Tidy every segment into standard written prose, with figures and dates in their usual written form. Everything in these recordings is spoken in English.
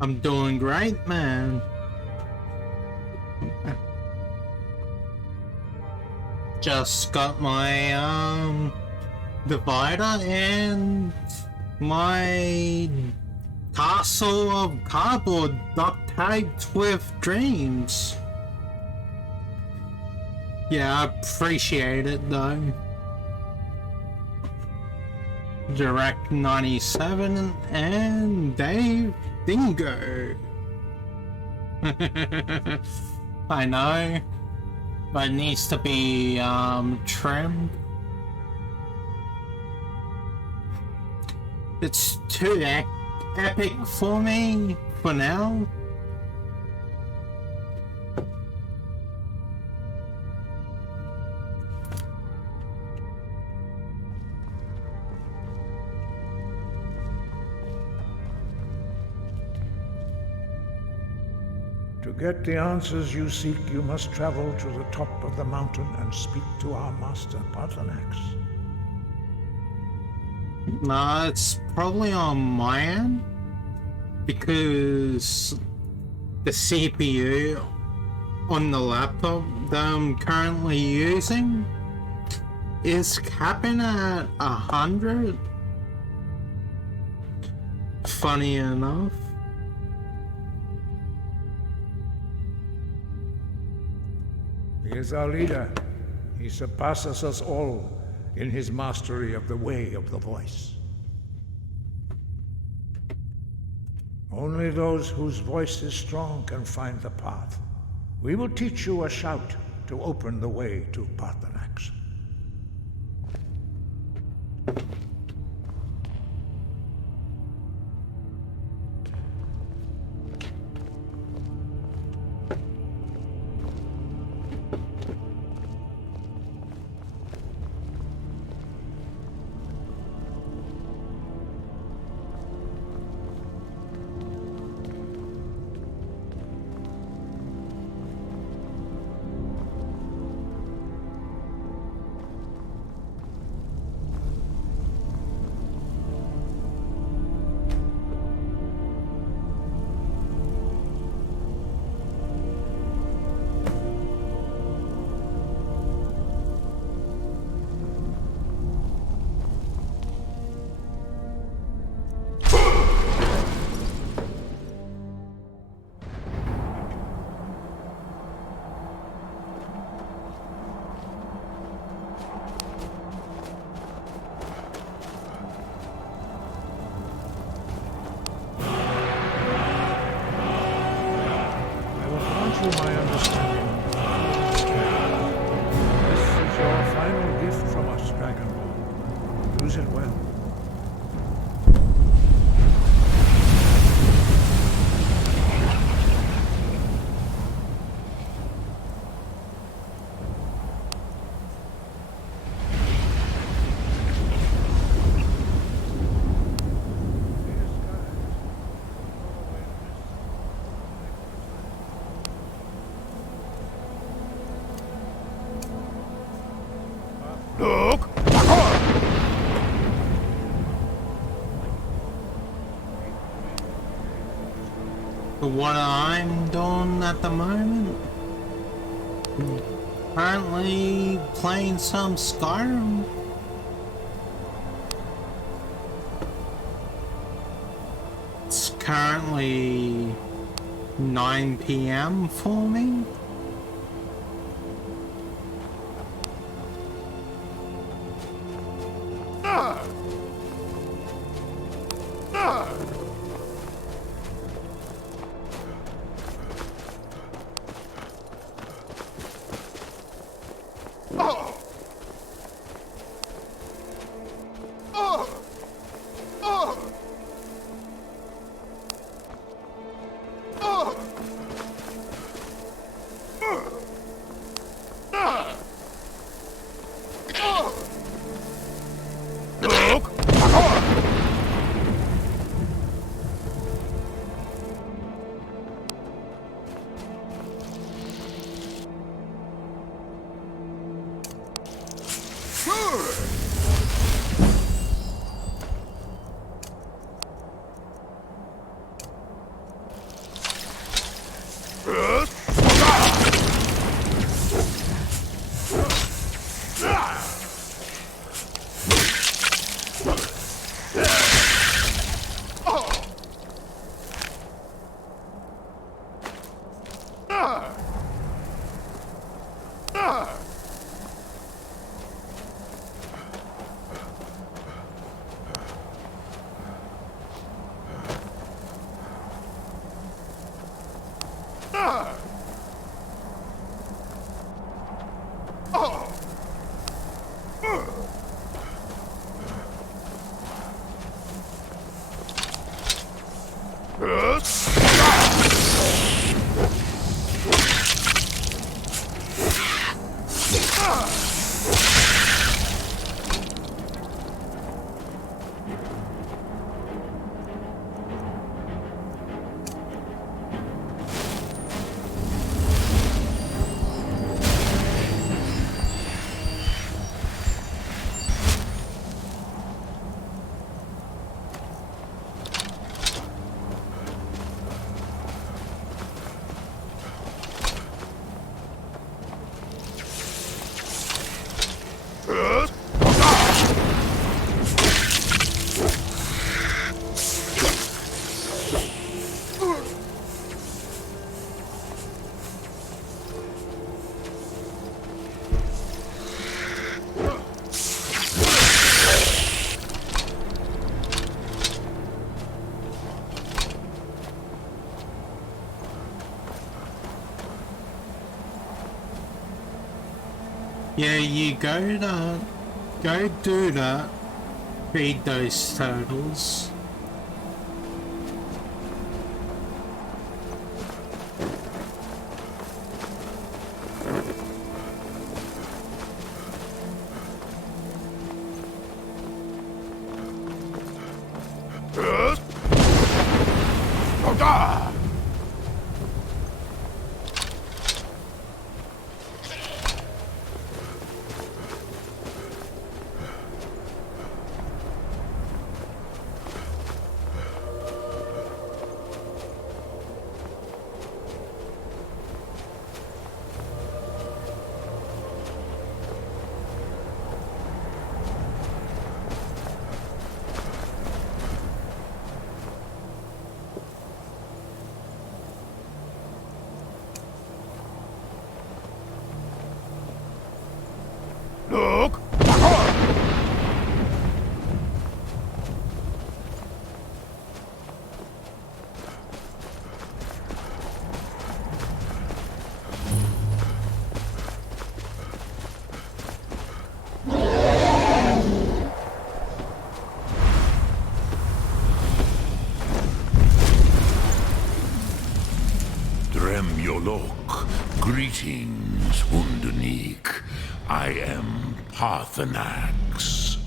I'm doing great, man. Just got my divider and my castle of cardboard duct taped with dreams. Yeah, I appreciate it though. Direct 97 and Dave Dingo. I know, but it needs to be trimmed. It's too epic for me for now. To get the answers you seek, you must travel to the top of the mountain and speak to our master, Paarthurnax. Nah, it's probably on my end because the CPU on the laptop that I'm currently using is capping at 100. Funny enough. He is our leader. He surpasses us all in his mastery of the way of the voice. Only those whose voice is strong can find the path. We will teach you a shout to open the way to Paarthurnax. My understanding. This is your final gift from us, Dragonborn. Use it well. What I'm doing at the moment, currently playing some Skyrim. It's currently 9 PM for me. Yeah, you go do that. Feed those turtles. Look! Greetings, Hundenik. I am Parthenax.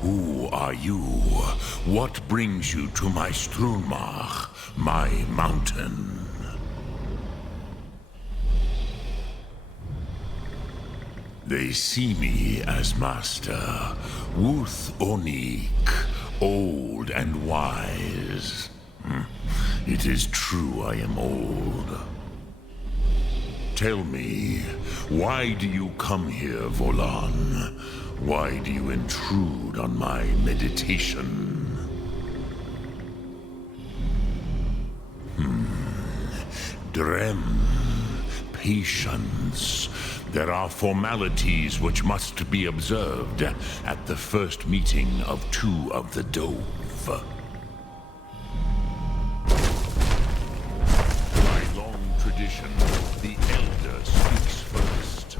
Who are you? What brings you to my Strunmach, my mountain? They see me as master, Wuth Onik, old and wise. It is true I am old. Tell me, why do you come here, Volan? Why do you intrude on my meditation? Drem, patience. There are formalities which must be observed at the first meeting of two of the Dove. By long tradition, the Elder speaks first.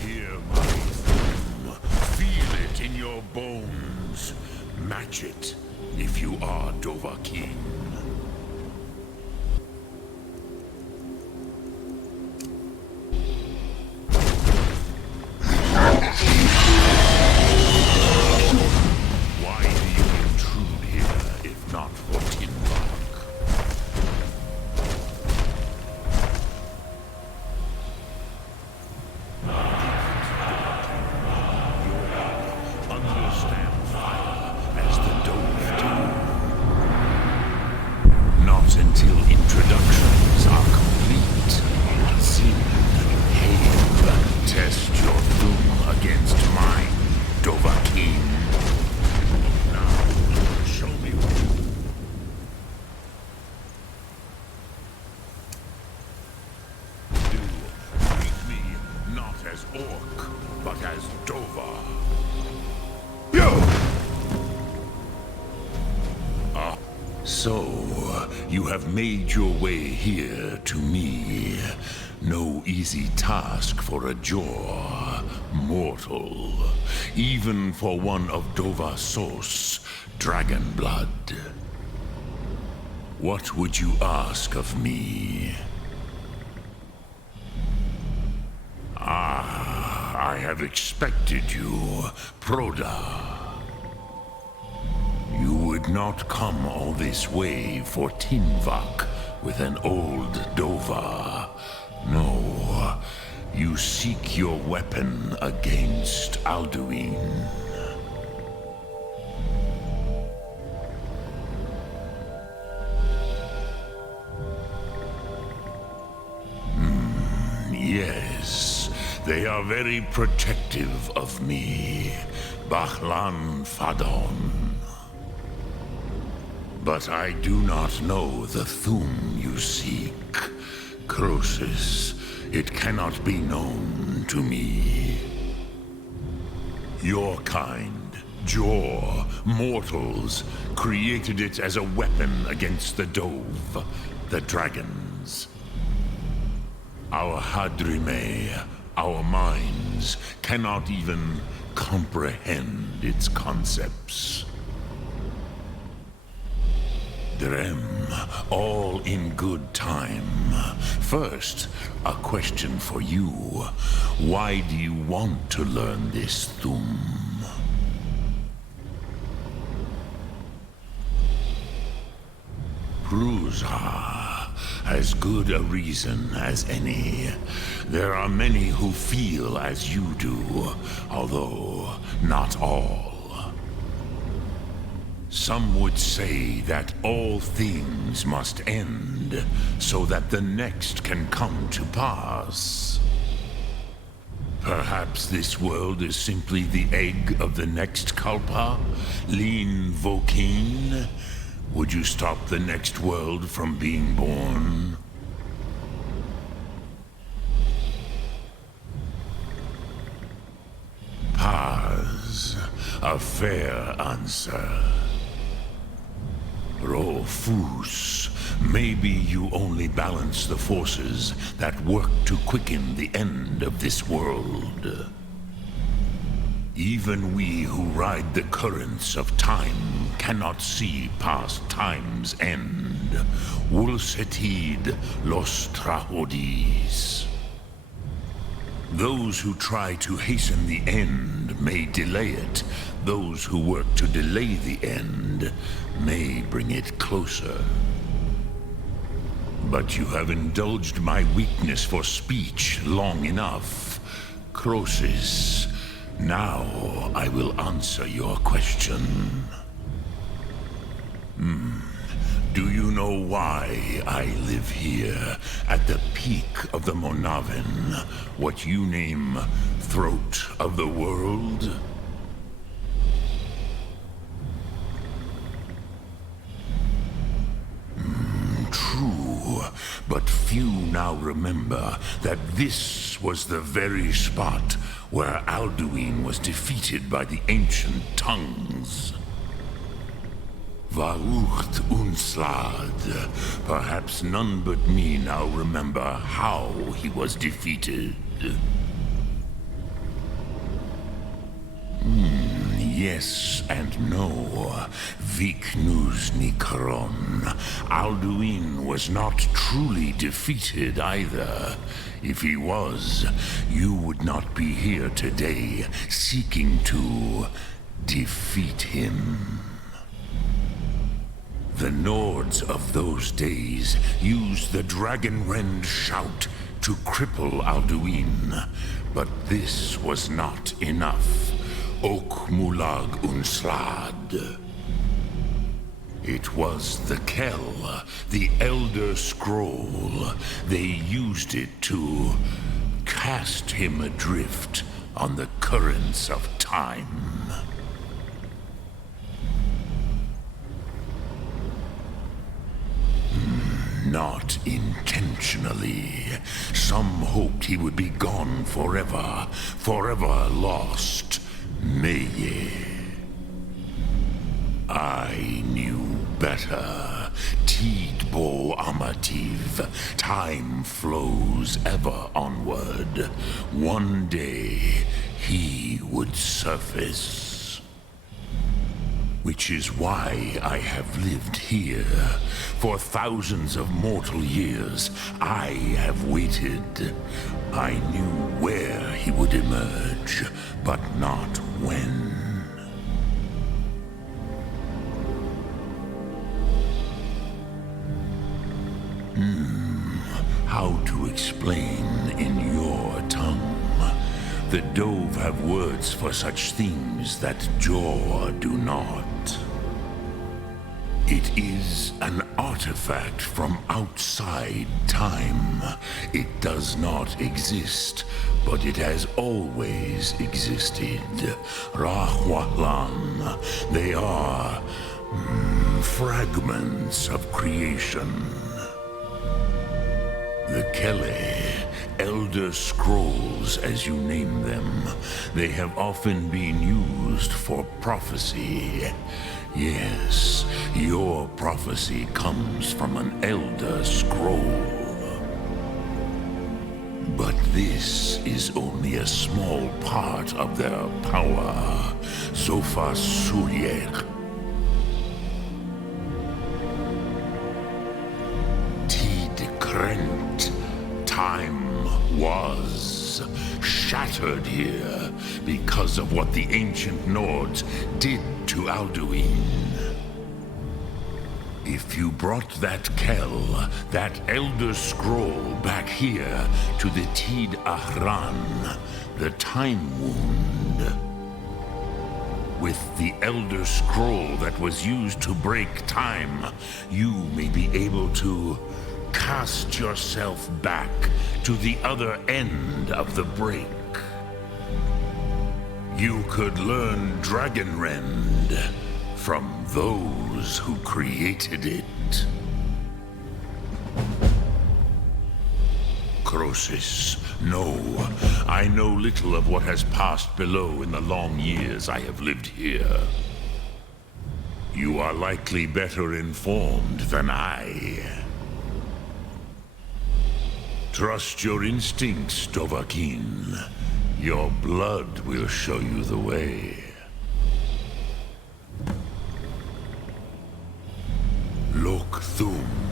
Hear my thumb. Feel it in your bones. Match it if you are Dovahkiin. So, you have made your way here to me. No easy task for a jaw mortal, even for one of Dovasos, dragon blood. What would you ask of me? I have expected you, Proda. You would not come all this way for Tinvak with an old Dova. No, you seek your weapon against Alduin. Yes, they are very protective of me, Bahlan Fadon. But I do not know the Thum you seek. Croesus, it cannot be known to me. Your kind, Jaw, mortals, created it as a weapon against the Dove, the dragons. Our Hadrime, our minds, cannot even comprehend its concepts. Drem, all in good time. First, a question for you. Why do you want to learn this Thum? Prusa, as good a reason as any. There are many who feel as you do, although not all. Some would say that all things must end, so that the next can come to pass. Perhaps this world is simply the egg of the next Kalpa, Lean Vokeen. Would you stop the next world from being born? Paz, a fair answer. Rofus, maybe you only balance the forces that work to quicken the end of this world. Even we who ride the currents of time cannot see past time's end. Wulsetid los trahodis. Those who try to hasten the end may delay it. Those who work to delay the end may bring it closer. But you have indulged my weakness for speech long enough. Croesus, now I will answer your question. Do you know why I live here, at the peak of the Monavin, what you name Throat of the World? True, but few now remember that this was the very spot where Alduin was defeated by the ancient tongues. Vaucht Unslad. Perhaps none but me now remember how he was defeated. Yes and no. Viknus Nikaron. Alduin was not truly defeated either. If he was, you would not be here today seeking to defeat him. The Nords of those days used the Dragonrend shout to cripple Alduin, but this was not enough. Ok Mulag Unslad. It was the Kell, the Elder Scroll. They used it to cast him adrift on the currents of time. Not intentionally. Some hoped he would be gone forever, forever lost. Meye. I knew better. Tidbo Amativ, time flows ever onward. One day, he would surface. Which is why I have lived here. For thousands of mortal years, I have waited. I knew where he would emerge, but not when. How to explain in your tongue? The Dove have words for such things that Jor do not. It is an artifact from outside time. It does not exist, but it has always existed. Rahwalan. They are fragments of creation. The Kele, Elder Scrolls as you name them, they have often been used for prophecy. Yes, your prophecy comes from an Elder Scroll. But this is only a small part of their power. Sofa Suryek. Time was shattered here because of what the ancient Nords did to Alduin. If you brought that Kel, that Elder Scroll back here to the Tid Ahran, the Time Wound, with the Elder Scroll that was used to break time, you may be able to cast yourself back to the other end of the break. You could learn Dragonrend from those who created it. Crosis, no. I know little of what has passed below in the long years I have lived here. You are likely better informed than I. Trust your instincts, Dovahkiin. Your blood will show you the way. Lok Thum.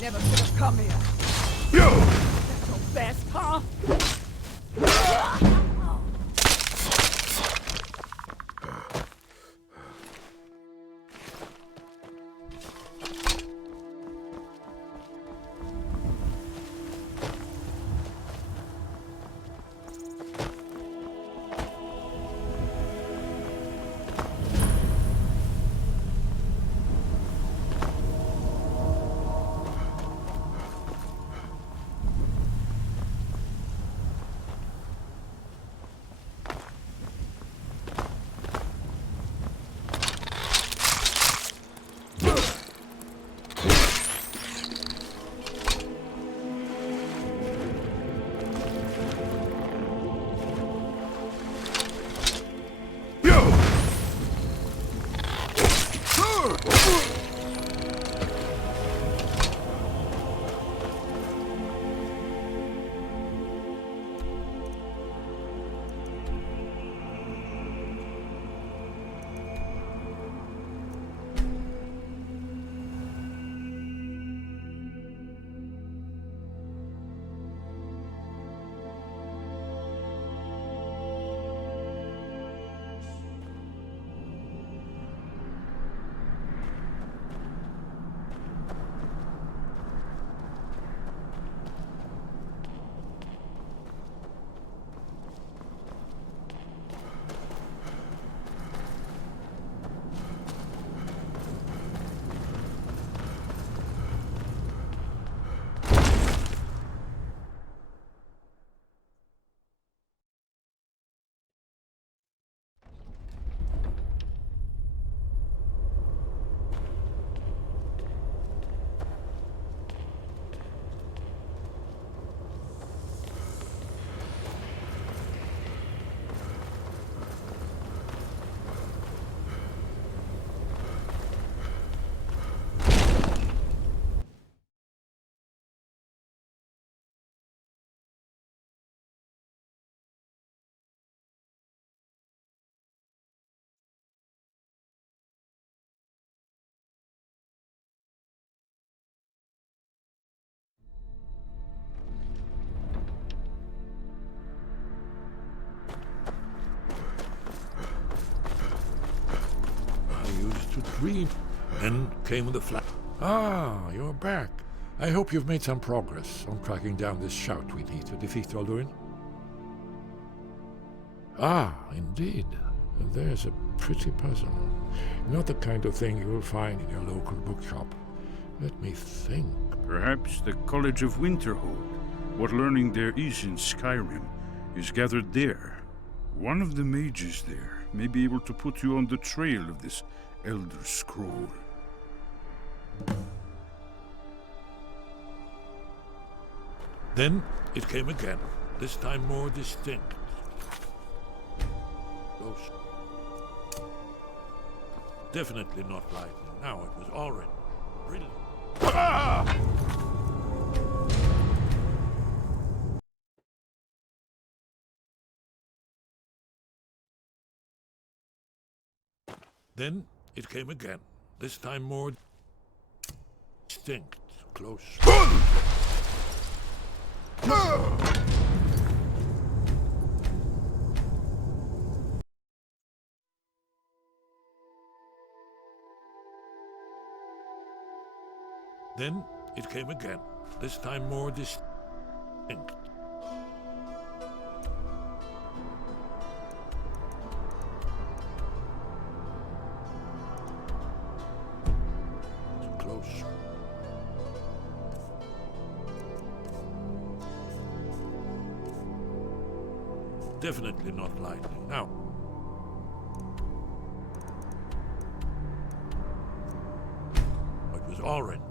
Never should have come here. Yo! That's your best, huh? I used to dream. Then came the flash. Ah, you're back. I hope you've made some progress on tracking down this shout we need to defeat Alduin. Ah, indeed. There's a pretty puzzle. Not the kind of thing you will find in your local bookshop. Let me think. Perhaps the College of Winterhold. What learning there is in Skyrim is gathered there. One of the mages there may be able to put you on the trail of this Elder Scroll. Then it came again, this time more distinct. Close. Definitely not lightning. Now it was orange. Brilliant. Ah! Then it came again, this time more distinct. Close. Then it came again, this time more distinct. Close. Definitely not lightning. Now. It was orange.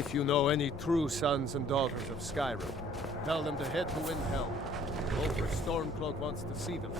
If you know any true sons and daughters of Skyrim, tell them to head to Windhelm. Ulfr Stormcloak wants to see them.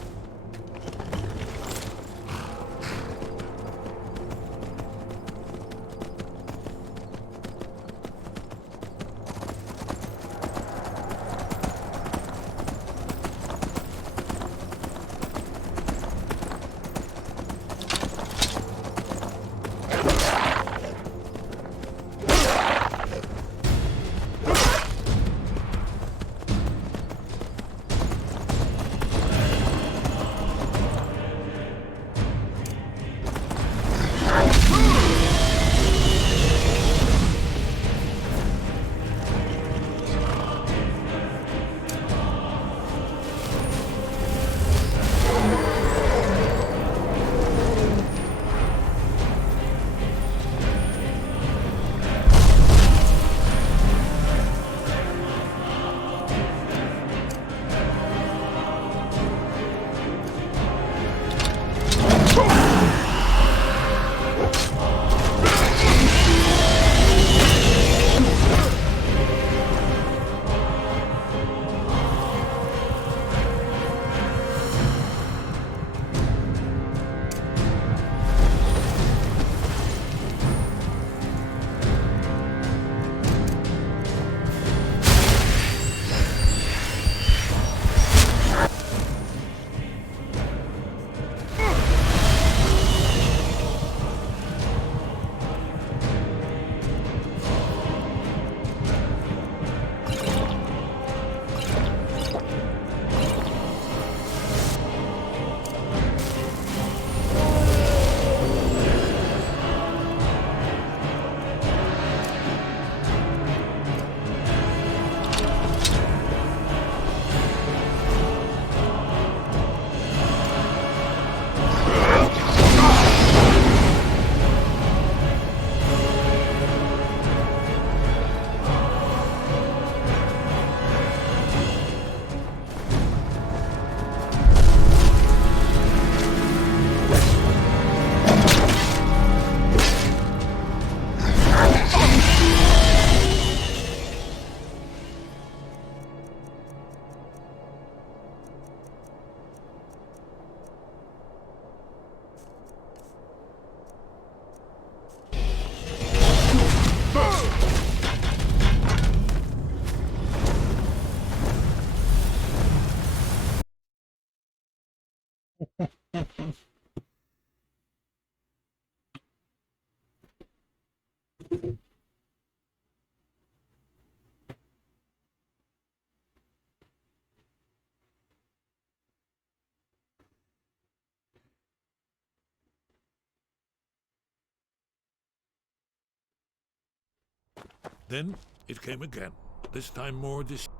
Then it came again, this time more distinct,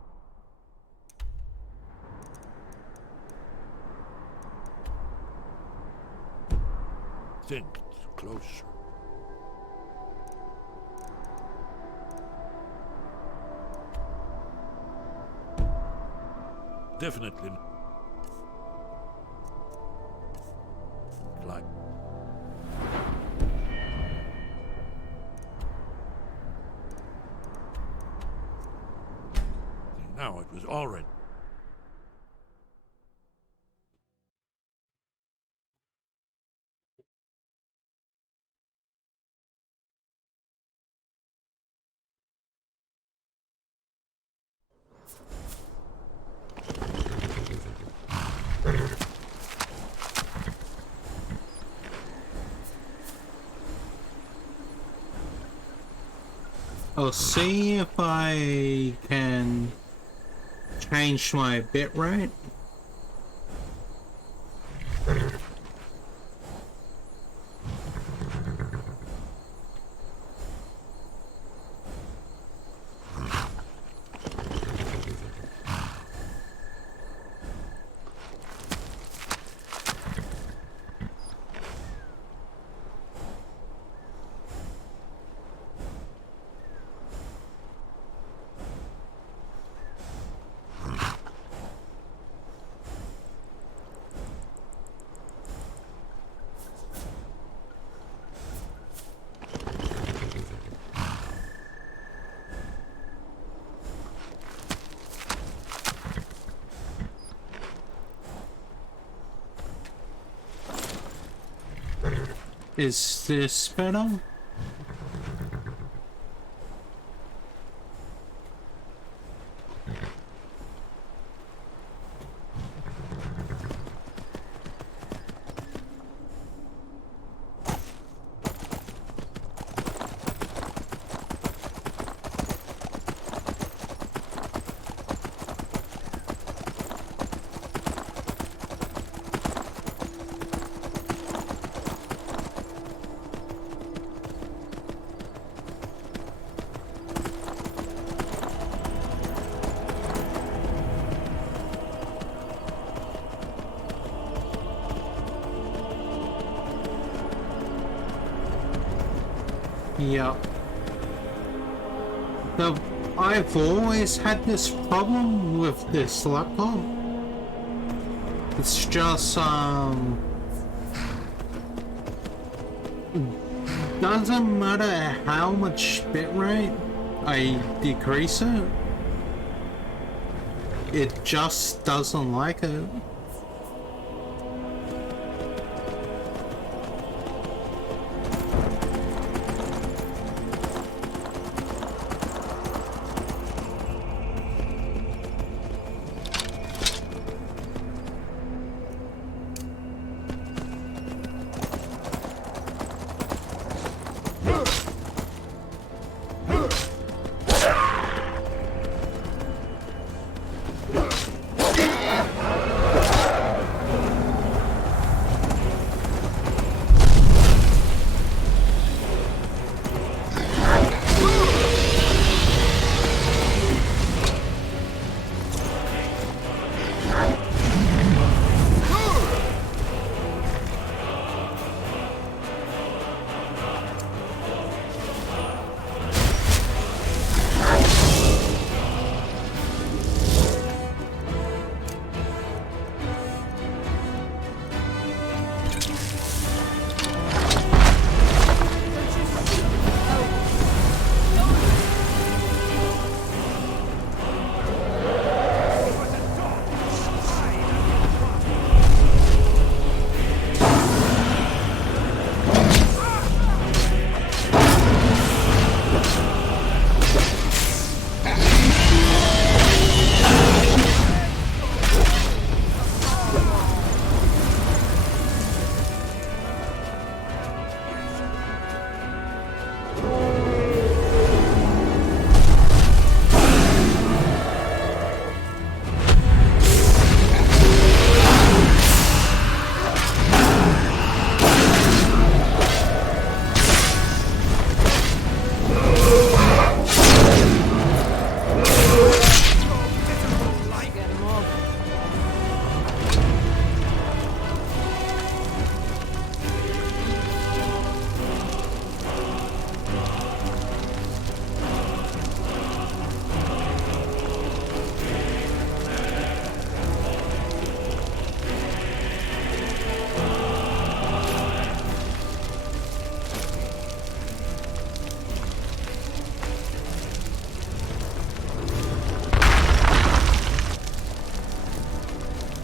closer. Definitely like now it was already I'll see if I can change my bitrate. Is this better? Yeah. I've always had this problem with this laptop. It's just, doesn't matter how much bitrate I decrease it, it just doesn't like it.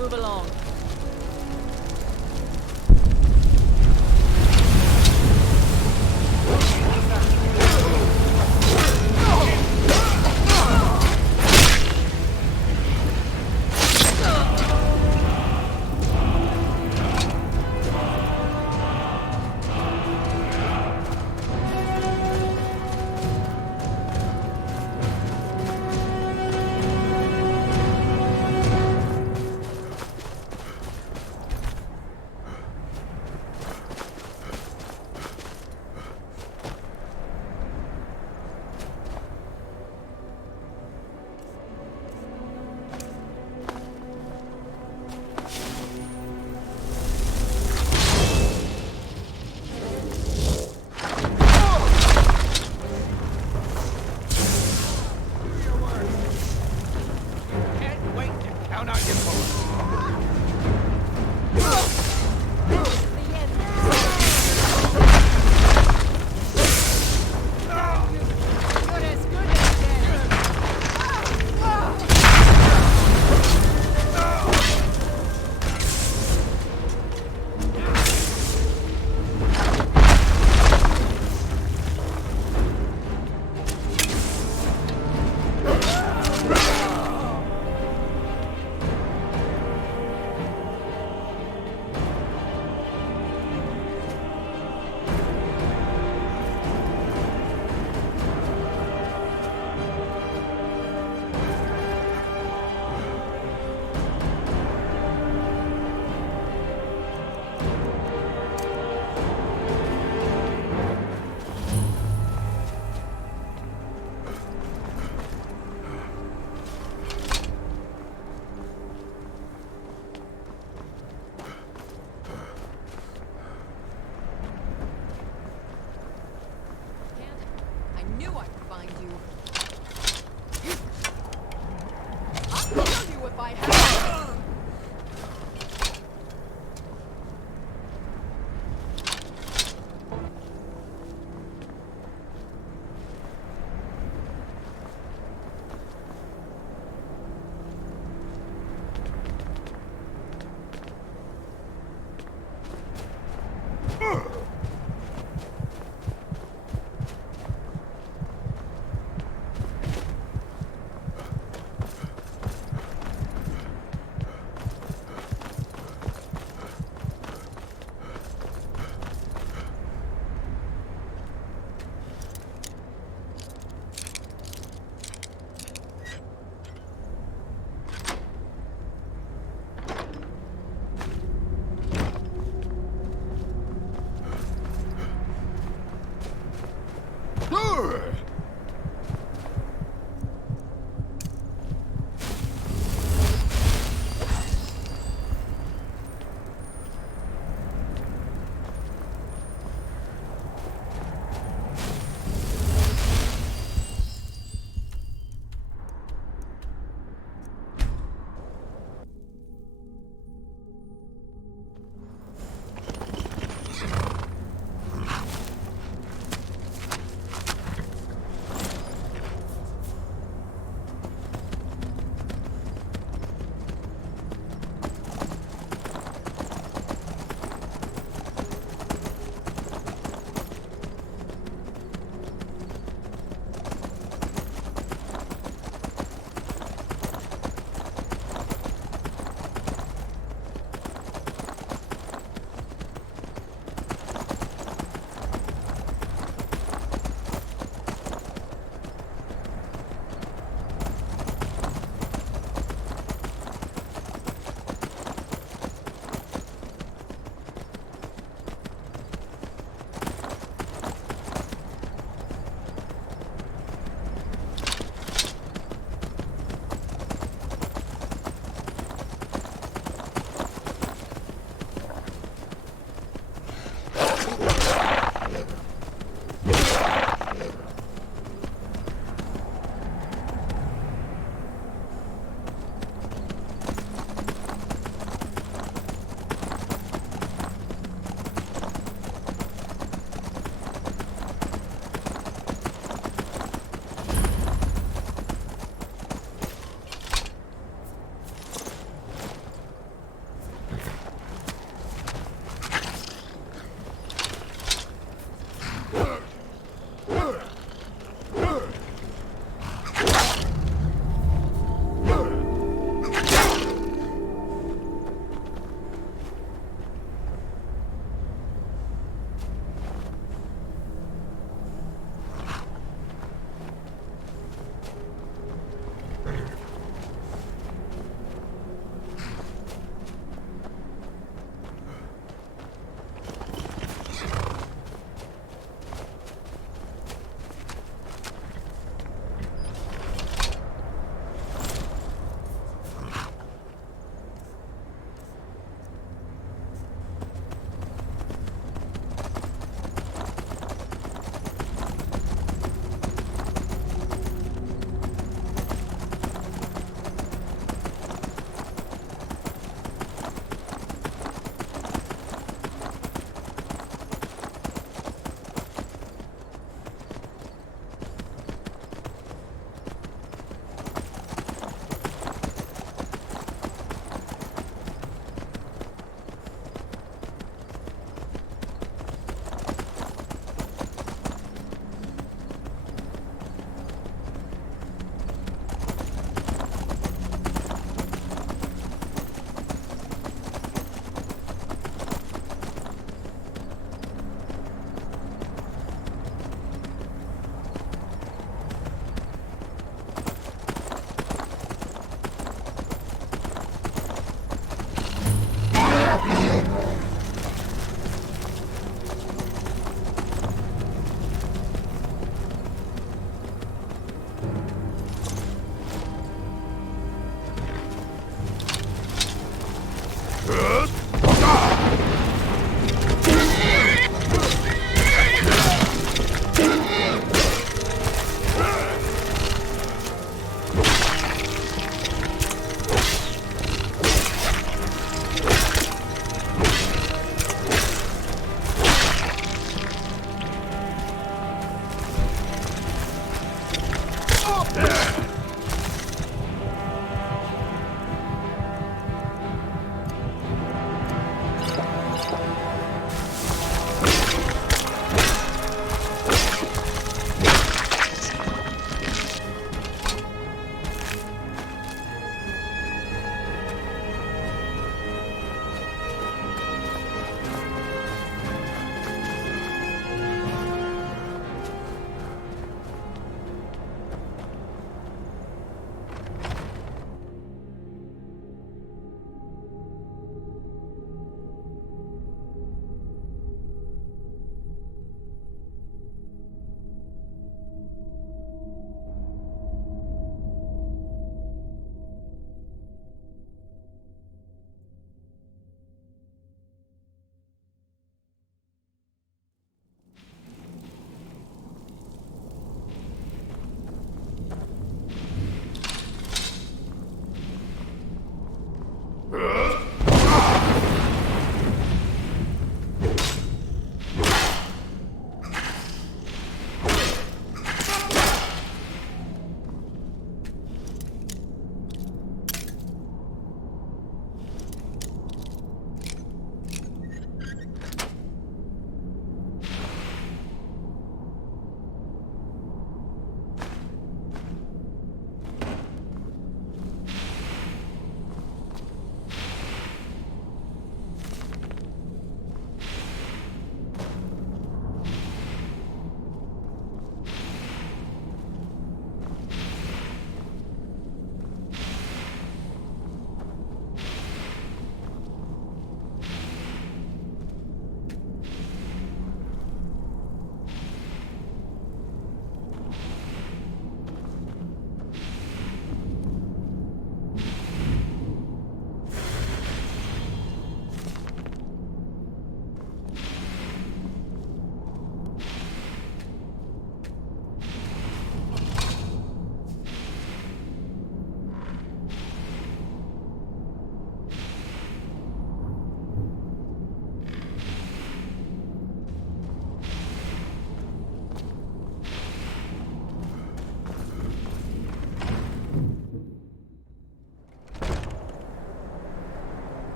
Move along.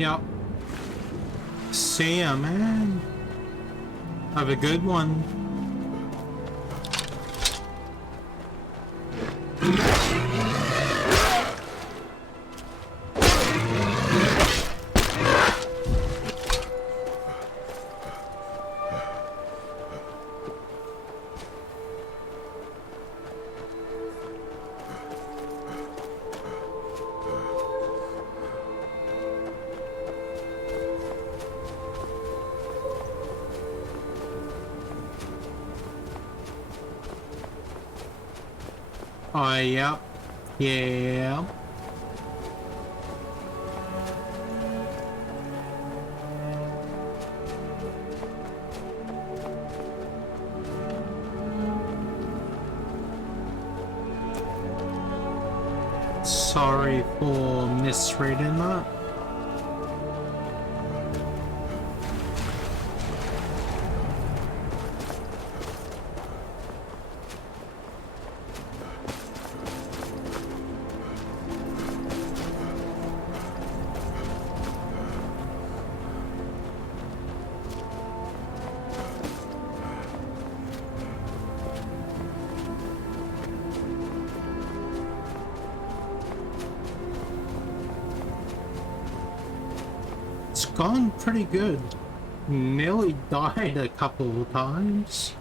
Yep. See ya, man. Have a good one. Oh, yep. Yeah. Sorry for misreading that. It's gone pretty good. Nearly died a couple of times.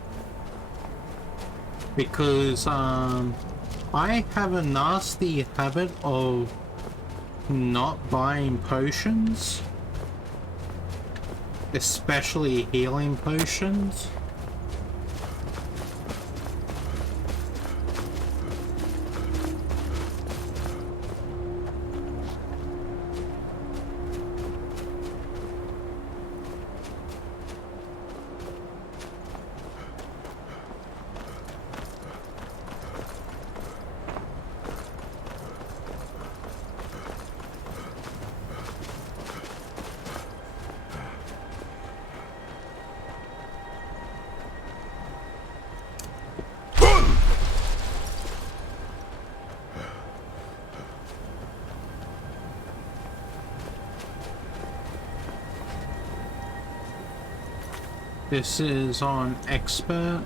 Because, I have a nasty habit of not buying potions. Especially healing potions. This is on expert.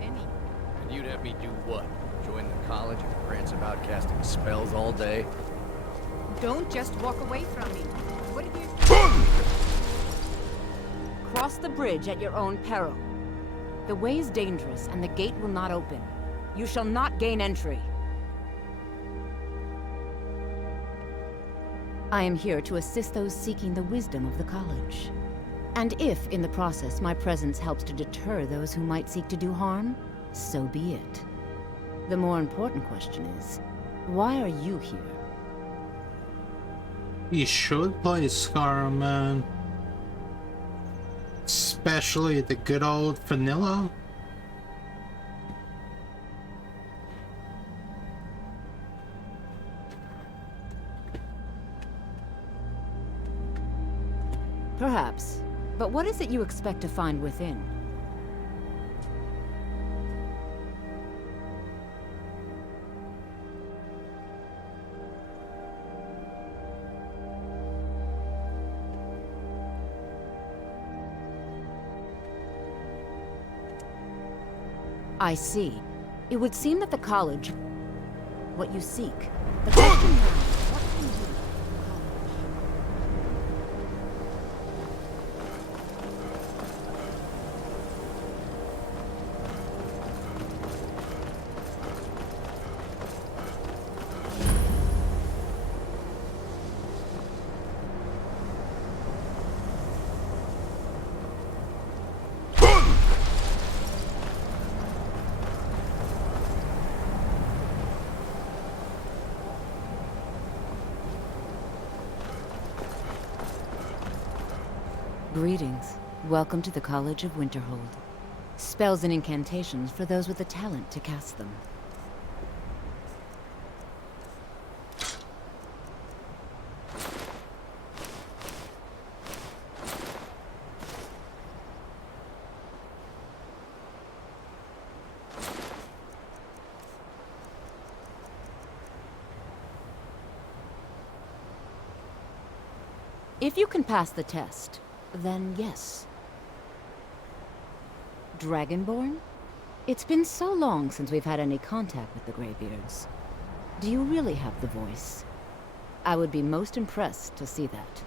And you'd have me do what? Join the college and prance about casting spells all day? Don't just walk away from me. What have you... Cross the bridge at your own peril. The way is dangerous, and the gate will not open. You shall not gain entry. I am here to assist those seeking the wisdom of the college. And if, in the process, my presence helps to deter those who might seek to do harm, so be it. The more important question is, why are you here? You should play Skyrim, man. Especially the good old vanilla. Perhaps. But what is it you expect to find within? I see. It would seem that the college... what you seek. The question now is, what can you do? Greetings. Welcome to the College of Winterhold. Spells and incantations for those with the talent to cast them. If you can pass the test, then yes. Dragonborn? It's been so long since we've had any contact with the Greybeards. Do you really have the voice? I would be most impressed to see that.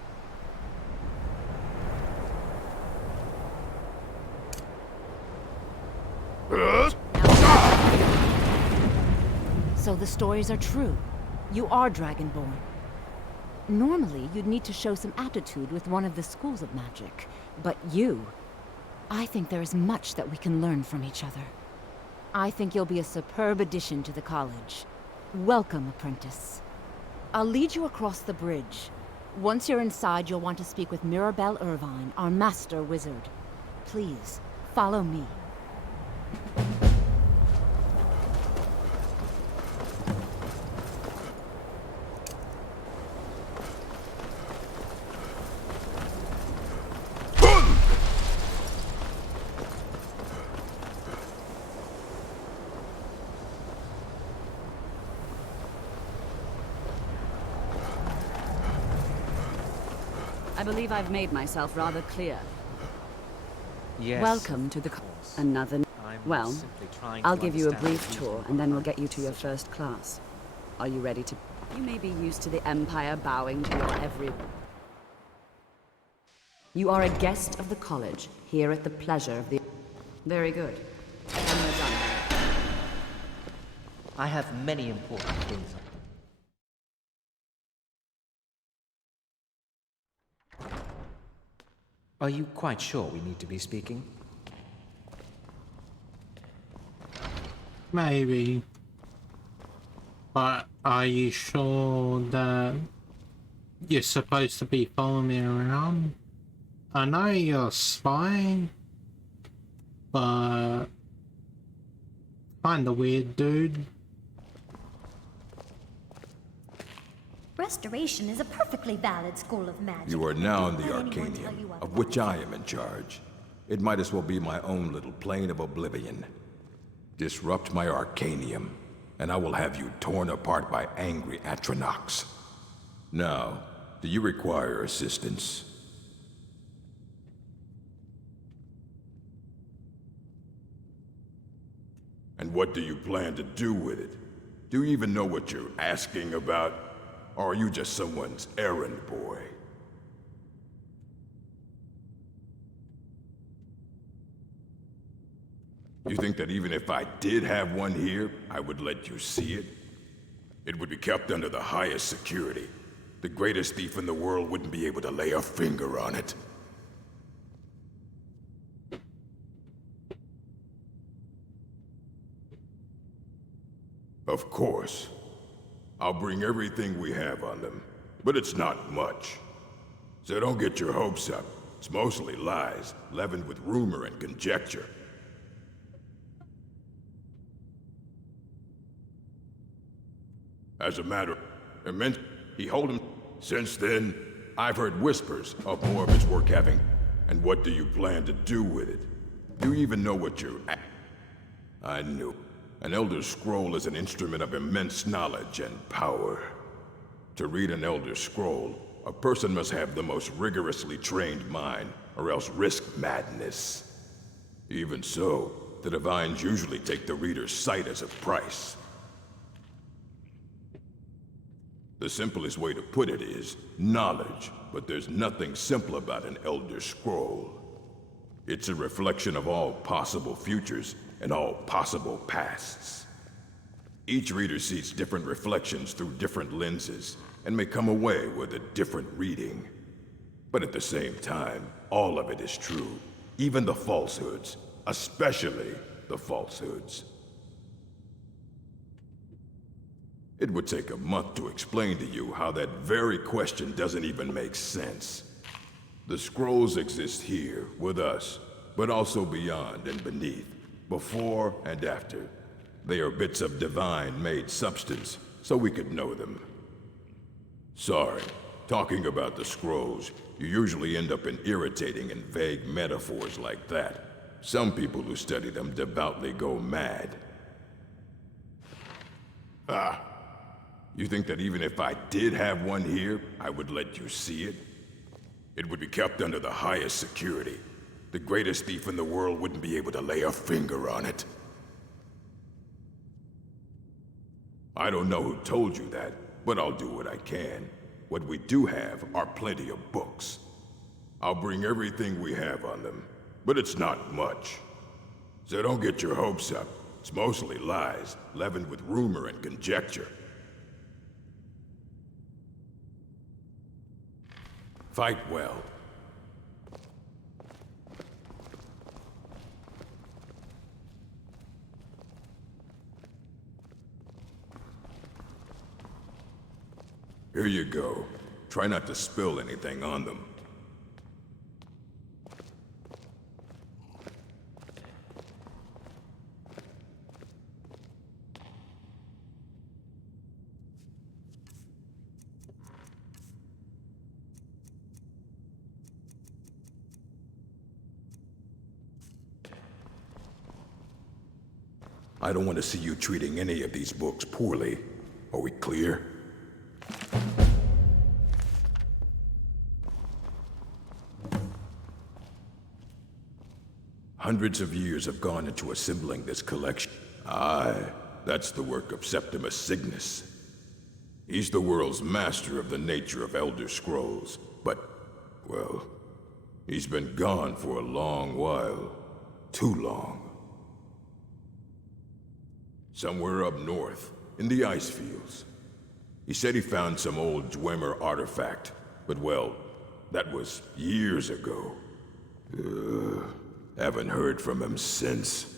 So the stories are true. You are Dragonborn. Normally, you'd need to show some aptitude with one of the schools of magic. But you... I think there is much that we can learn from each other. I think you'll be a superb addition to the college. Welcome, apprentice. I'll lead you across the bridge. Once you're inside, you'll want to speak with Mirabelle Irvine, our master wizard. Please, follow me. I believe I've made myself rather clear. Yes. Welcome to the another. Well, I'll give you a brief tour, and then we'll get you to your first class. Are you ready to? You may be used to the Empire bowing to your every. You are a guest of the college, here at the pleasure of the. Very good. Then we're done. I have many important things. Are you quite sure we need to be speaking? Maybe. But are you sure that you're supposed to be following me around? I know you're a spy, but kinda weird, dude. Restoration is a perfectly valid school of magic. You are now in the Let anyone tell Arcanium, you of which I am in charge. It might as well be my own little plane of oblivion. Disrupt my Arcanium, and I will have you torn apart by angry Atronachs. Now, do you require assistance? And what do you plan to do with it? Do you even know what you're asking about? Or are you just someone's errand boy? You think that even if I did have one here, I would let you see it? It would be kept under the highest security. The greatest thief in the world wouldn't be able to lay a finger on it. Of course. I'll bring everything we have on them, but it's not much. So don't get your hopes up. It's mostly lies, leavened with rumor and conjecture. As a matter of he hold him. Since then, I've heard whispers of more of his work having. And what do you plan to do with it? Do you even know what you're at? I knew. An Elder Scroll is an instrument of immense knowledge and power. To read an Elder Scroll, a person must have the most rigorously trained mind, or else risk madness. Even so, the Divines usually take the reader's sight as a price. The simplest way to put it is knowledge, but there's nothing simple about an Elder Scroll. It's a reflection of all possible futures and all possible pasts. Each reader sees different reflections through different lenses and may come away with a different reading. But at the same time, all of it is true, even the falsehoods, especially the falsehoods. It would take a month to explain to you how that very question doesn't even make sense. The scrolls exist here, with us, but also beyond and beneath, before and after. They are bits of divine-made substance, so we could know them. Sorry, talking about the scrolls, you usually end up in irritating and vague metaphors like that. Some people who study them devoutly go mad. Ah. You think that even if I did have one here, I would let you see it? It would be kept under the highest security. The greatest thief in the world wouldn't be able to lay a finger on it. I don't know who told you that, but I'll do what I can. What we do have are plenty of books. I'll bring everything we have on them, but it's not much. So don't get your hopes up. It's mostly lies, leavened with rumor and conjecture. Fight well. Here you go. Try not to spill anything on them. I don't want to see you treating any of these books poorly. Are we clear? Hundreds of years have gone into assembling this collection. Aye, that's the work of Septimus Cygnus. He's the world's master of the nature of Elder Scrolls, but, well, he's been gone for a long while. Too long. Somewhere up north, in the ice fields. He said he found some old Dwemer artifact, but well, that was years ago. Haven't heard from him since.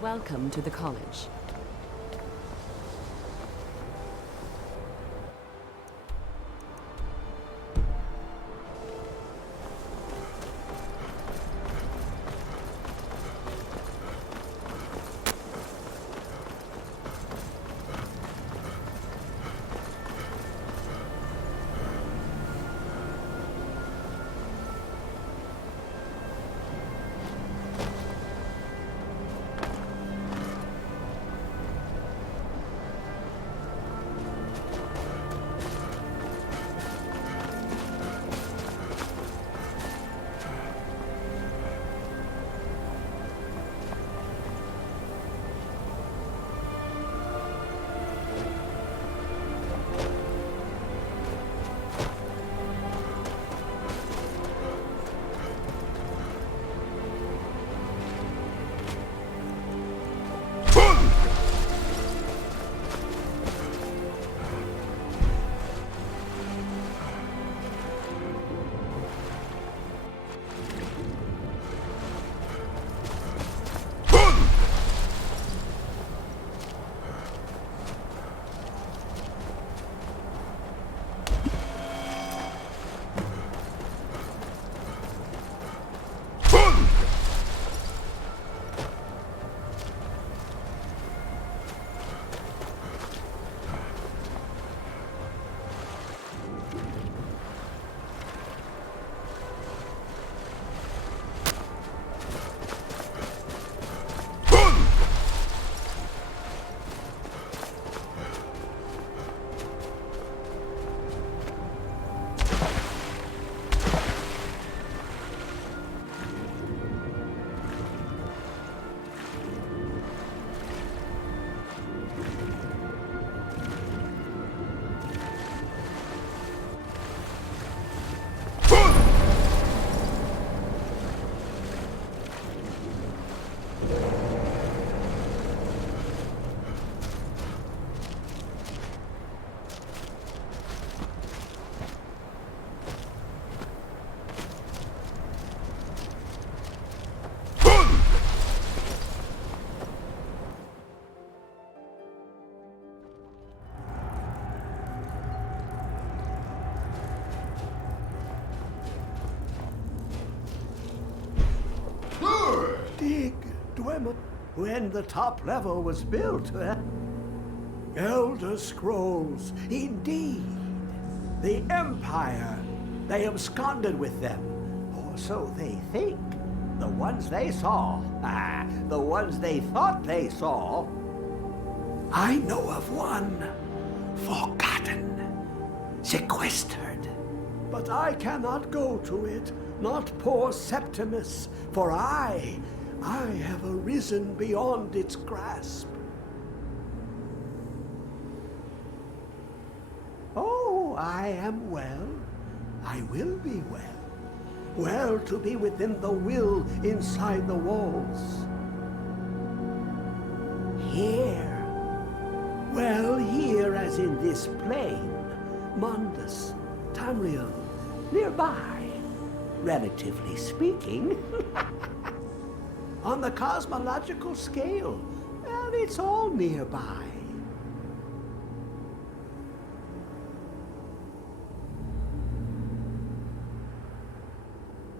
Welcome to the college. dig, Dwemer. When the top level was built, Elder Scrolls, indeed. The Empire, they absconded with them. Or so they think. The ones they saw, the ones they thought they saw. I know of one, forgotten, sequestered. But I cannot go to it, not poor Septimus, for I have arisen beyond its grasp. Oh, I am well. I will be well. Well to be within the will inside the walls. Here. Well, here as in this plane. Mundus, Tamriel, nearby. Relatively speaking. On the cosmological scale, well, it's all nearby.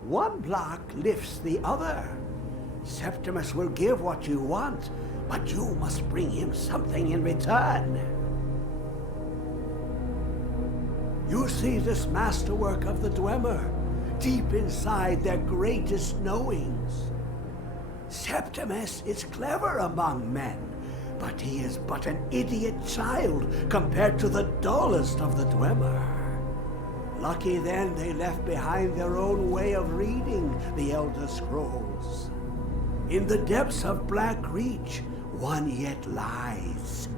One block lifts the other. Septimus will give what you want, but you must bring him something in return. You see this masterwork of the Dwemer, deep inside their greatest knowings. Septimus is clever among men, but he is but an idiot child compared to the dullest of the Dwemer. Lucky then they left behind their own way of reading the Elder Scrolls. In the depths of Black Reach, one yet lies.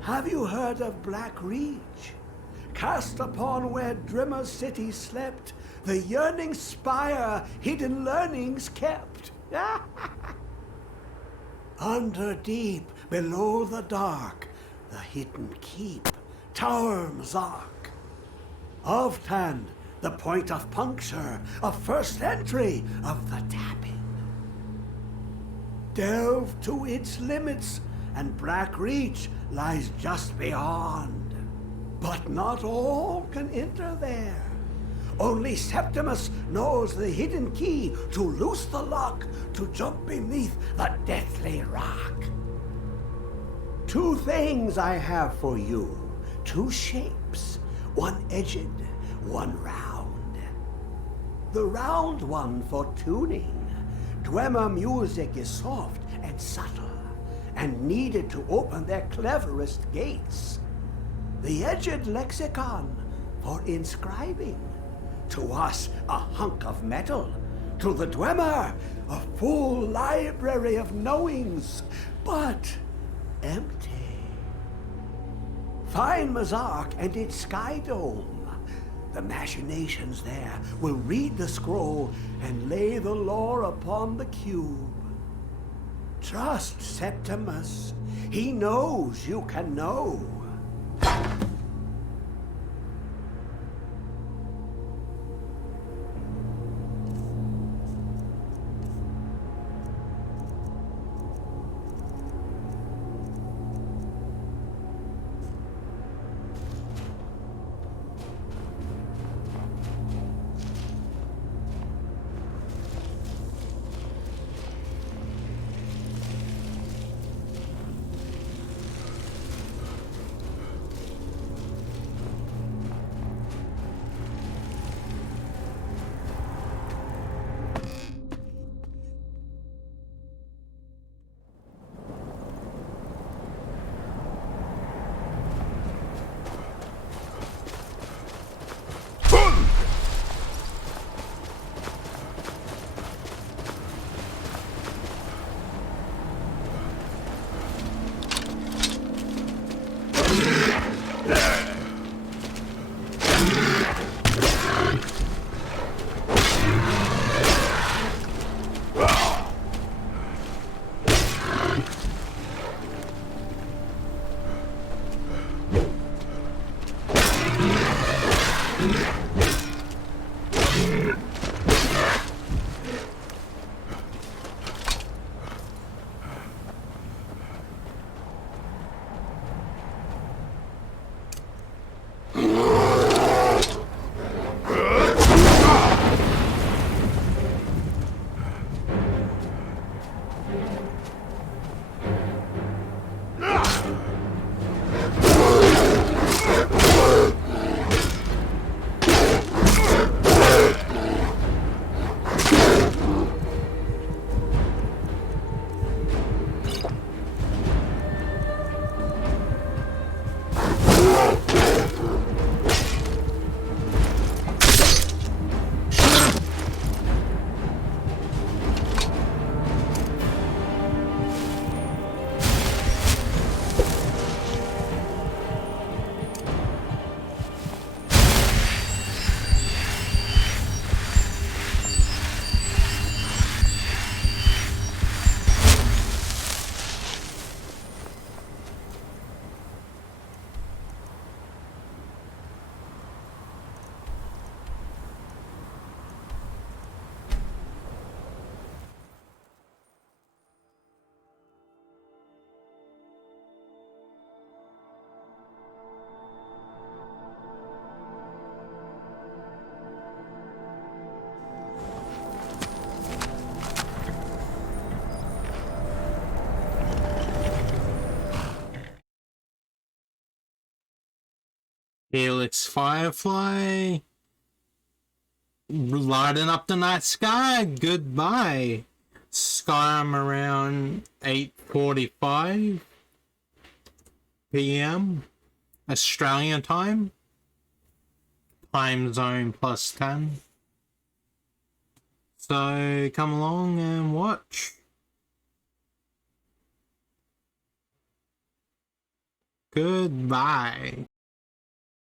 Have you heard of Black Reach? Cast upon where Drimmer City slept, the yearning spire hidden learnings kept. Under deep, below the dark, the hidden keep, Tower Mzark. Ovtan, the point of puncture, of first entry, of the tapping. Delve to its limits, and Black Reach lies just beyond. But not all can enter there. Only Septimus knows the hidden key to loose the lock, to jump beneath the deathly rock. Two things I have for you, two shapes. One edged, one round. The round one for tuning. Dwemer music is soft and subtle, and needed to open their cleverest gates. The edged lexicon for inscribing. To us, a hunk of metal. To the Dwemer, a full library of knowings, but empty. Find Mzark and its sky dome. The machinations there will read the scroll and lay the lore upon the cube. Trust Septimus. He knows you can know. HelixFirefly. Lighting up the night sky. Goodbye. Skyrim around 8:45 p.m. Australian time. Time zone +10. So come along and watch. Goodbye.